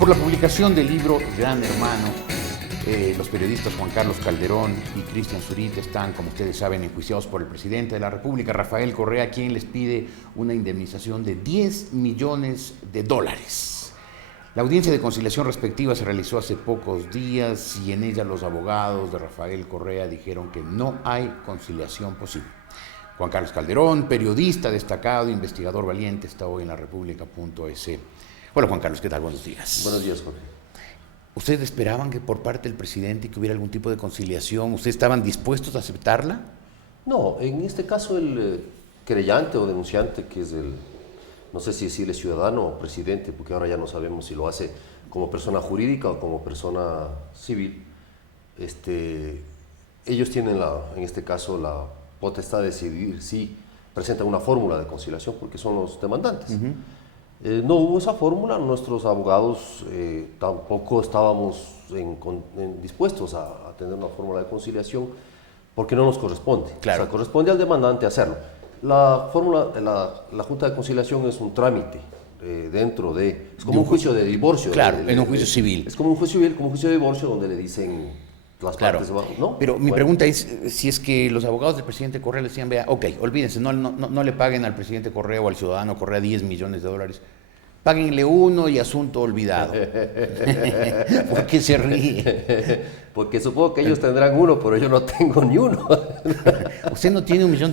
Por la publicación del libro Gran Hermano, los periodistas Juan Carlos Calderón y Cristian Zurita están, como ustedes saben, enjuiciados por el presidente de la República, Rafael Correa, quien les pide una indemnización de $10 millones. La audiencia de conciliación respectiva se realizó hace pocos días y en ella los abogados de Rafael Correa dijeron que no hay conciliación posible. Juan Carlos Calderón, periodista destacado, investigador valiente, está hoy en la República.es. Hola Juan Carlos, ¿qué tal? Buenos días. Buenos días, Jorge. ¿Ustedes esperaban que por parte del presidente que hubiera algún tipo de conciliación? ¿Ustedes estaban dispuestos a aceptarla? No, en este caso el querellante o denunciante, que es no sé si decirle ciudadano o presidente, porque ahora ya no sabemos si lo hace como persona jurídica o como persona civil, ellos tienen en este caso la potestad de decidir si presentan una fórmula de conciliación, porque son los demandantes. No hubo esa fórmula, nuestros abogados tampoco estábamos dispuestos a tener una fórmula de conciliación porque no nos corresponde. Claro. O sea, corresponde al demandante hacerlo. La fórmula, la Junta de Conciliación es un trámite es como un juicio de divorcio. Claro, en un juicio civil. Es como un juicio civil, como un juicio de divorcio donde le dicen las partes debajo, ¿no? Pero mi pregunta es, si es que los abogados del presidente Correa le decían, vea, ok, olvídense, no le paguen al presidente Correa o al ciudadano Correa $10 millones, páguenle uno y asunto olvidado. ¿Por qué se ríe? Porque supongo que ellos tendrán uno, pero yo no tengo ni uno. Usted no tiene $1 millón.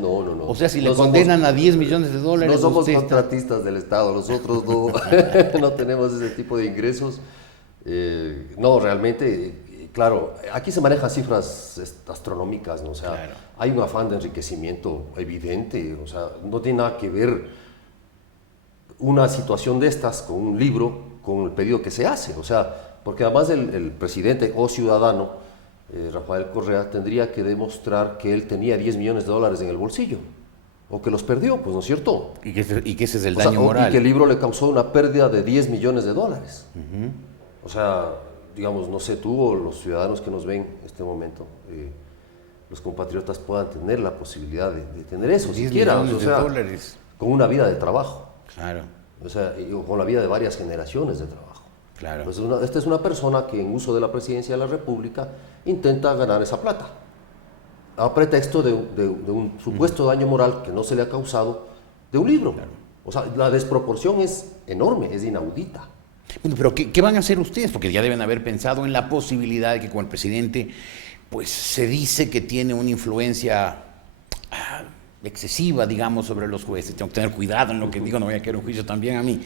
No. O sea, si le condenan a $10 millones. No somos contratistas del Estado, nosotros no tenemos ese tipo de ingresos. No, realmente, claro, aquí se manejan cifras astronómicas, ¿no? O sea, claro, hay un afán de enriquecimiento evidente, o sea, no tiene nada que ver una situación de estas con un libro, con el pedido que se hace, o sea, porque además el presidente o ciudadano, Rafael Correa, tendría que demostrar que él tenía $10 millones en el bolsillo, o que los perdió, pues, ¿no es cierto? Y que ese es el daño moral. Y que el libro le causó una pérdida de $10 millones. O sea, digamos, no sé, tú o los ciudadanos que nos ven en este momento, los compatriotas puedan tener la posibilidad de tener eso, siquiera, o sea, con una vida de trabajo. Claro. O sea, con la vida de varias generaciones de trabajo. Claro. Pues esta es una persona que en uso de la presidencia de la República intenta ganar esa plata, a pretexto de un supuesto daño moral que no se le ha causado de un libro. Claro. O sea, la desproporción es enorme, es inaudita. Bueno, pero ¿qué van a hacer ustedes? Porque ya deben haber pensado en la posibilidad de que con el presidente, pues se dice que tiene una influencia excesiva, digamos, sobre los jueces. Tengo que tener cuidado en lo que digo, no voy a querer un juicio también a mí.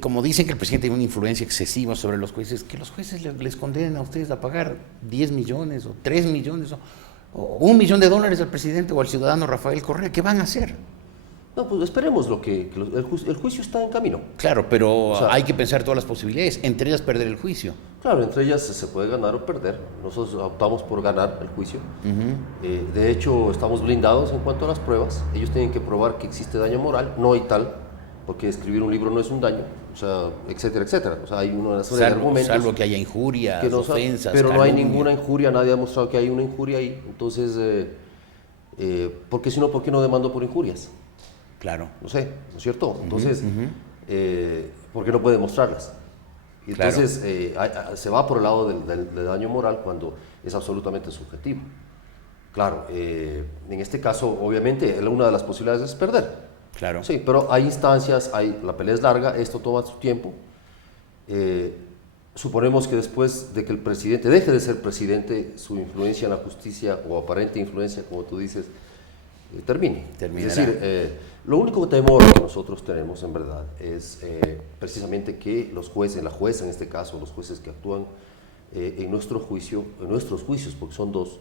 Como dicen que el presidente tiene una influencia excesiva sobre los jueces, que los jueces les condenen a ustedes a pagar $10 millones o $3 millones o $1 millón al presidente o al ciudadano Rafael Correa. ¿Qué van a hacer? No, pues esperemos el juicio está en camino. Claro, pero o sea, hay que pensar todas las posibilidades, entre ellas perder el juicio. Claro, entre ellas se puede ganar o perder. Nosotros optamos por ganar el juicio. De hecho, estamos blindados en cuanto a las pruebas. Ellos tienen que probar que existe daño moral, no hay tal, porque escribir un libro no es un daño, o sea, etcétera, etcétera. O sea, hay una serie de argumentos. Salvo que haya injurias, ofensas, pero no hay ninguna injuria, nadie ha demostrado que hay una injuria ahí. Entonces, porque si no, ¿por qué no demandó por injurias? Claro. No sé, ¿no es cierto? Entonces, ¿por qué no puede demostrarlas? Y entonces se va por el lado del daño moral cuando es absolutamente subjetivo. Claro, en este caso, obviamente, una de las posibilidades es perder. Claro. Sí, pero hay instancias, la pelea es larga, esto toma su tiempo. Suponemos que después de que el presidente deje de ser presidente, su influencia en la justicia, o aparente influencia, como tú dices, termine. Terminará. Es decir, lo único temor que nosotros tenemos, en verdad, es precisamente que los jueces, la jueza en este caso, los jueces que actúan en nuestros juicios, porque son dos,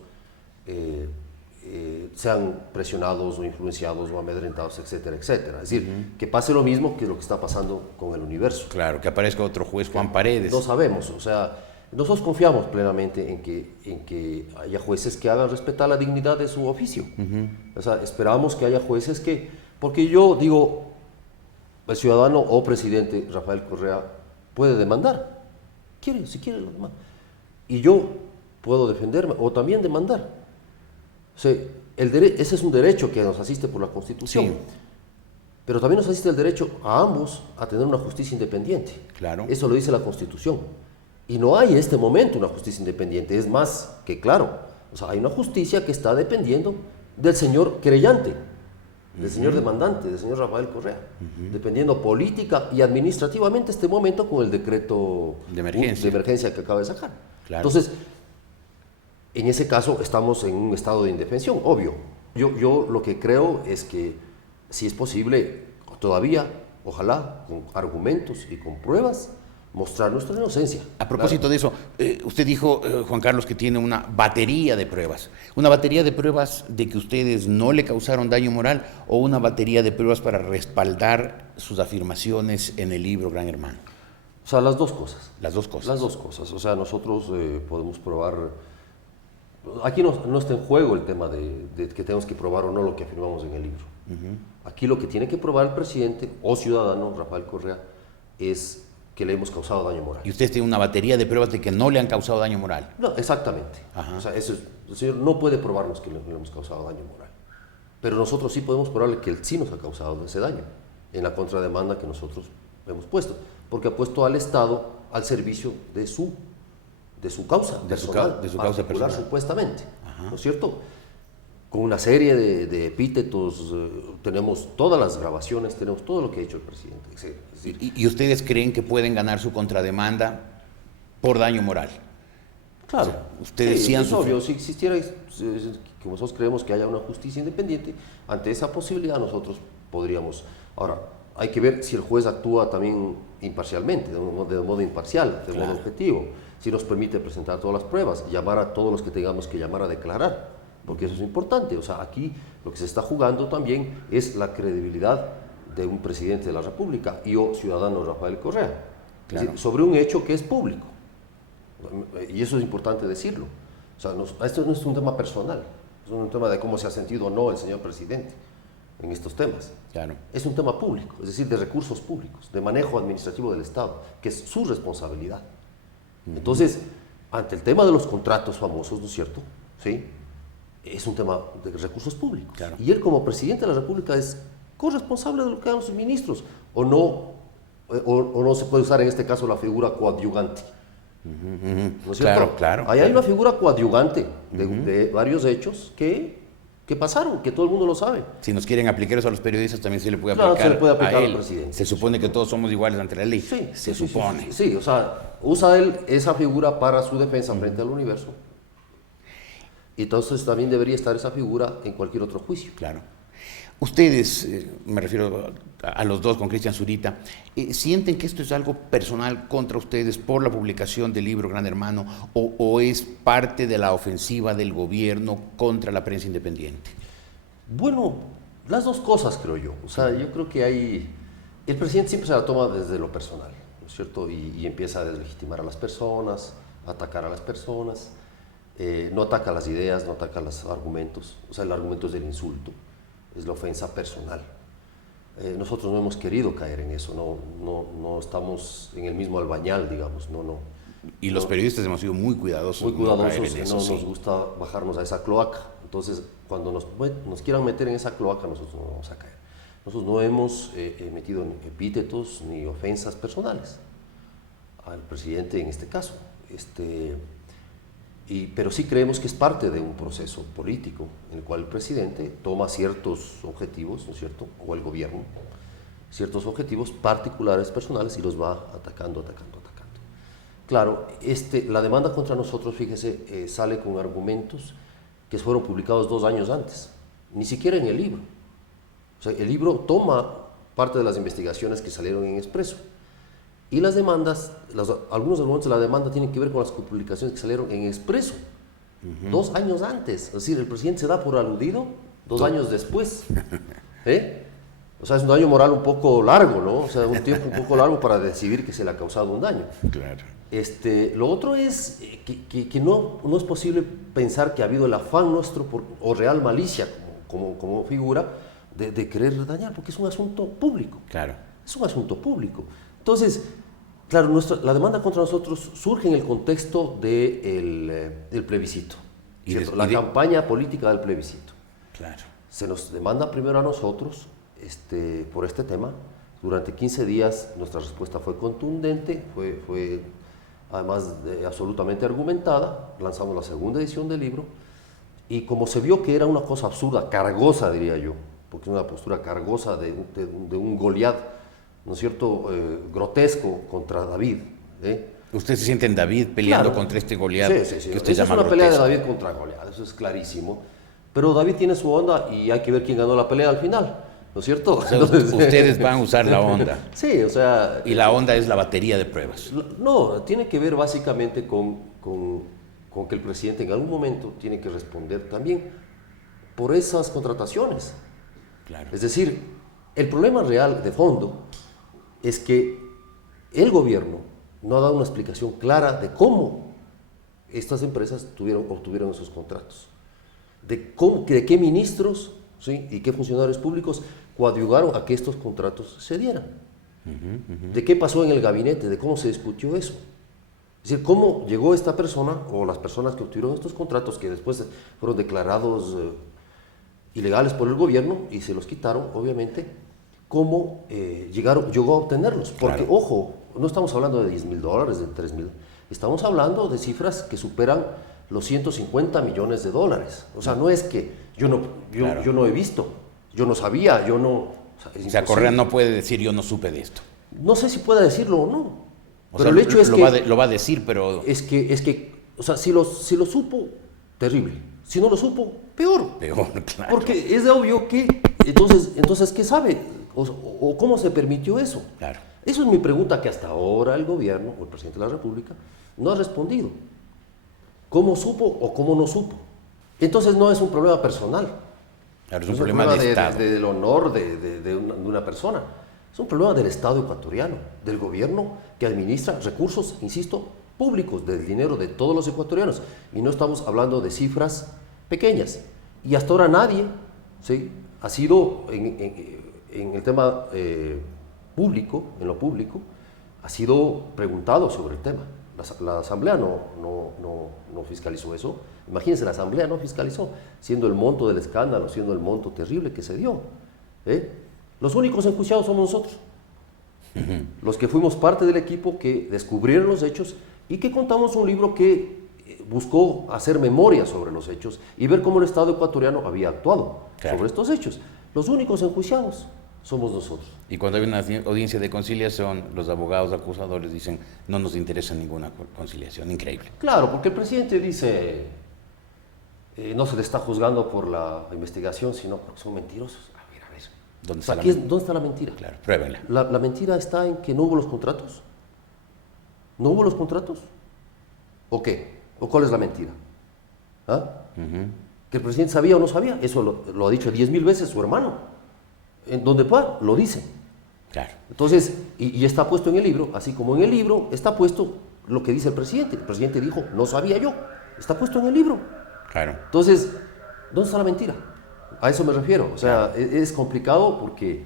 sean presionados o influenciados o amedrentados, etcétera, etcétera. Es decir, que pase lo mismo que lo que está pasando con el universo. Claro, que aparezca otro juez, Juan Paredes. No sabemos, o sea, nosotros confiamos plenamente en que haya jueces que hagan respetar la dignidad de su oficio. O sea, esperamos que haya jueces porque yo digo, el ciudadano o presidente Rafael Correa puede demandar, si quiere lo demanda. Y yo puedo defenderme o también demandar. O sea, ese es un derecho que nos asiste por la Constitución. Sí. Pero también nos asiste el derecho a ambos a tener una justicia independiente. Claro. Eso lo dice la Constitución. Y no hay en este momento una justicia independiente, es más que claro. O sea, hay una justicia que está dependiendo del señor querellante, del señor demandante, del señor Rafael Correa, dependiendo política y administrativamente este momento con el decreto de emergencia que acaba de sacar. Claro. Entonces, en ese caso estamos en un estado de indefensión, obvio. Yo lo que creo es que si es posible, todavía, ojalá, con argumentos y con pruebas, mostrar nuestra inocencia. A propósito de eso, usted dijo, Juan Carlos, que tiene una batería de pruebas. ¿Una batería de pruebas de que ustedes no le causaron daño moral o una batería de pruebas para respaldar sus afirmaciones en el libro Gran Hermano? O sea, las dos cosas. Las dos cosas. Las dos cosas. O sea, nosotros podemos probar. Aquí no está en juego el tema de que tenemos que probar o no lo que afirmamos en el libro. Aquí lo que tiene que probar el presidente o ciudadano Rafael Correa es que le hemos causado daño moral. ¿Y ustedes tienen una batería de pruebas de que no le han causado daño moral? No, exactamente. O sea, el señor no puede probarnos que le hemos causado daño moral. Pero nosotros sí podemos probarle que él sí nos ha causado ese daño en la contrademanda que nosotros hemos puesto. Porque ha puesto al Estado al servicio de su causa personal, de su causa personal, supuestamente. ¿No es cierto? Con una serie de epítetos, tenemos todas las grabaciones, tenemos todo lo que ha hecho el presidente. Es decir, ¿Y ustedes creen que pueden ganar su contrademanda por daño moral? Claro. O sea, ustedes sí han es obvio, si existiera, que nosotros creemos que haya una justicia independiente, ante esa posibilidad nosotros podríamos. Ahora, hay que ver si el juez actúa también imparcialmente, de modo imparcial, de modo objetivo, si nos permite presentar todas las pruebas, llamar a todos los que tengamos que llamar a declarar. Porque eso es importante. O sea, aquí lo que se está jugando también es la credibilidad de un presidente de la República y o ciudadano Rafael Correa. Claro. Es decir, sobre un hecho que es público. Y eso es importante decirlo. O sea, esto no es un tema personal, es un tema de cómo se ha sentido o no el señor presidente en estos temas. Claro. Es un tema público, es decir, de recursos públicos, de manejo administrativo del Estado, que es su responsabilidad. Entonces, ante el tema de los contratos famosos, ¿no es cierto? ¿Sí? Es un tema de recursos públicos. Claro. Y él como presidente de la República es corresponsable de lo que hagan sus ministros. O no se puede usar en este caso la figura coadyuvante. ¿No es cierto? Claro. Ahí hay una figura coadyuvante de varios hechos que pasaron, que todo el mundo lo sabe. Si nos quieren aplicar eso a los periodistas, también se le puede Claro, aplicar, se le puede aplicar a al él. presidente. Se supone que todos somos iguales ante la ley. Sí, se supone. Sí, o sea, usa él esa figura para su defensa frente al universo. Entonces también debería estar esa figura en cualquier otro juicio. Claro. Ustedes, me refiero a los dos con Cristian Zurita, ¿sienten que esto es algo personal contra ustedes por la publicación del libro Gran Hermano o es parte de la ofensiva del gobierno contra la prensa independiente? Bueno, las dos cosas creo yo. O sea, yo creo que el presidente siempre se la toma desde lo personal, ¿no es cierto? Y empieza a deslegitimar a las personas, a atacar a las personas. No ataca las ideas, no ataca los argumentos. O sea, el argumento es el insulto, es la ofensa personal. Nosotros no hemos querido caer en eso, no estamos en el mismo albañal, digamos, no. Y los periodistas hemos sido muy cuidadosos. Muy cuidadosos, no caer en eso, no nos gusta bajarnos a esa cloaca. Entonces, cuando nos quieran meter en esa cloaca, nosotros no vamos a caer. Nosotros no hemos metido epítetos ni ofensas personales al presidente en este caso. Pero sí creemos que es parte de un proceso político en el cual el presidente toma ciertos objetivos, ¿no es cierto?, o el gobierno, ciertos objetivos particulares, personales, y los va atacando. Claro, la demanda contra nosotros, fíjese, sale con argumentos que fueron publicados 2 años antes, ni siquiera en el libro. O sea, el libro toma parte de las investigaciones que salieron en Expreso. Y las demandas, algunos argumentos de la demanda tienen que ver con las publicaciones que salieron en Expreso, 2 años antes. Es decir, el presidente se da por aludido 2 años después. O sea, es un daño moral un poco largo, ¿no? O sea, un tiempo un poco largo para decidir que se le ha causado un daño. Claro. Lo otro es que no es posible pensar que ha habido el afán nuestro o real malicia como figura de querer dañar, porque es un asunto público. Claro. Es un asunto público. Entonces, claro, la demanda contra nosotros surge en el contexto del plebiscito, la campaña política del plebiscito. Claro. Se nos demanda primero a nosotros por este tema. Durante 15 días nuestra respuesta fue contundente, fue además absolutamente argumentada. Lanzamos la segunda edición del libro y como se vio que era una cosa absurda, cargosa diría yo, porque es una postura cargosa de un Goliat, ¿no es cierto?, grotesco contra David. ¿Usted se siente en David peleando Claro. contra este Goliat? Sí. Que usted Esa es llama una pelea de grotesco? David contra Goliat, eso es clarísimo. Pero David tiene su onda y hay que ver quién ganó la pelea al final, ¿no es cierto? O sea, ustedes van a usar la onda. Sí, o sea... Y la onda es la batería de pruebas. No, tiene que ver básicamente con que el presidente en algún momento tiene que responder también por esas contrataciones. Claro. Es decir, el problema real de fondo es que el gobierno no ha dado una explicación clara de cómo estas empresas obtuvieron esos contratos, de qué ministros, ¿sí?, y qué funcionarios públicos coadyuvaron a que estos contratos se dieran, de qué pasó en el gabinete, de cómo se discutió eso. Es decir, cómo llegó esta persona o las personas que obtuvieron estos contratos que después fueron declarados ilegales por el gobierno y se los quitaron, obviamente, cómo llegó a obtenerlos. Porque, Claro. ojo, no estamos hablando de $10,000, de $3,000, estamos hablando de cifras que superan los $150 millones. O sea, no es que Claro. yo no he visto, yo no sabía, yo no... O sea, es O sea, imposible. Correa no puede decir yo no supe de esto. No sé si pueda decirlo o no. O Pero sea, el hecho es lo va a decir, pero es que, o sea, si lo supo, terrible. Si no lo supo, peor. peor, claro. Porque es de obvio que, entonces ¿qué sabe? O cómo se permitió eso. Claro. Eso es mi pregunta que hasta ahora el gobierno o el presidente de la República no ha respondido. ¿Cómo supo o cómo no supo? Entonces no es un problema personal. Claro, es No un problema de Estado. del honor de una persona. Es un problema del Estado ecuatoriano, del gobierno que administra recursos, insisto, públicos, del dinero de todos los ecuatorianos. Y no estamos hablando de cifras pequeñas. Y hasta ahora nadie, ¿sí?, ha sido en el tema público, en lo público, ha sido preguntado sobre el tema. La Asamblea no fiscalizó eso. Imagínense, la Asamblea no fiscalizó, siendo el monto del escándalo, siendo el monto terrible que se dio. Los únicos enjuiciados somos nosotros, los que fuimos parte del equipo que descubrieron los hechos y que contamos un libro que buscó hacer memoria sobre los hechos y ver cómo el Estado ecuatoriano había actuado sobre estos hechos. Los únicos enjuiciados somos nosotros. Y cuando hay una audiencia de conciliación, los abogados acusadores dicen no nos interesa ninguna conciliación. Increíble. Claro, porque el presidente dice no se le está juzgando por la investigación, sino porque son mentirosos. A ver. ¿Dónde O sea, está ¿dónde está la mentira? Claro, pruébenla. La mentira está en que no hubo los contratos. ¿No hubo los contratos? ¿O qué? ¿O cuál es la mentira? ¿Ah? ¿Que el presidente sabía o no sabía? Eso lo ha dicho 10,000 veces su hermano. En donde pueda, lo dice. Claro. Entonces, y está puesto en el libro, así como en el libro está puesto lo que dice el presidente. El presidente dijo, no sabía yo. Está puesto en el libro. Claro. Entonces, ¿dónde está la mentira? A eso me refiero. O sea, es complicado porque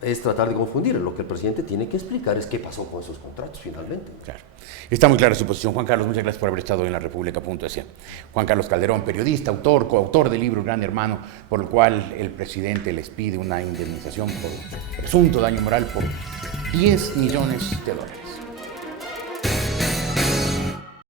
es tratar de confundir. Lo que el presidente tiene que explicar es qué pasó con esos contratos finalmente. Claro. Está muy clara su posición. Juan Carlos, muchas gracias por haber estado hoy en la República.es. Juan Carlos Calderón, periodista, autor, coautor del libro Gran Hermano, por el cual el presidente les pide una indemnización por presunto daño moral por $10 millones.